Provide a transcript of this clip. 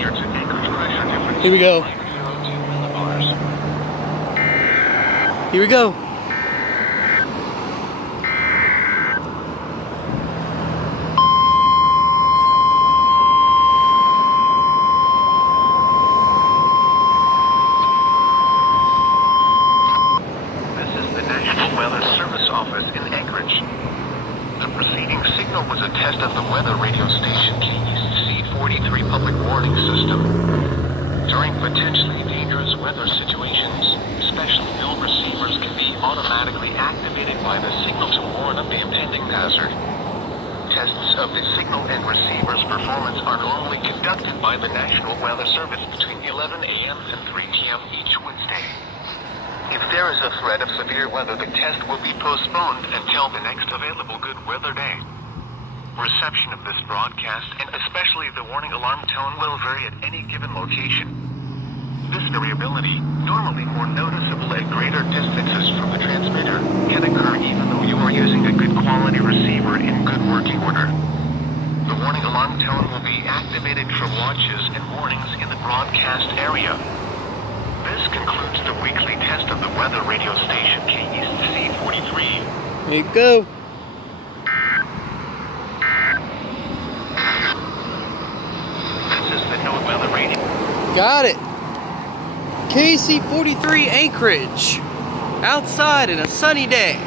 Here we go. Here we go. This is the National Weather Service office in Anchorage. The preceding signal was a test of the weather radio station KEC43 public warning system. During potentially dangerous weather situations, specially built receivers can be automatically activated by the signal to warn of the impending hazard. Tests of the signal and receiver's performance are normally conducted by the National Weather Service between 11 a.m. and 3 p.m. each Wednesday. If there is a threat of severe weather, the test will be postponed until the next available good weather day. Reception of this broadcast, and especially the warning alarm tone, will vary at any given location. This variability, normally more noticeable at greater distances from the transmitter, can occur even though you are using a good quality receiver in good working order. The warning alarm tone will be activated for watches and warnings in the broadcast area. This concludes the weekly test of the weather radio station KEC43. There you go. This is the NOAA weather radio. Got it. KEC43 Anchorage. Outside in a sunny day.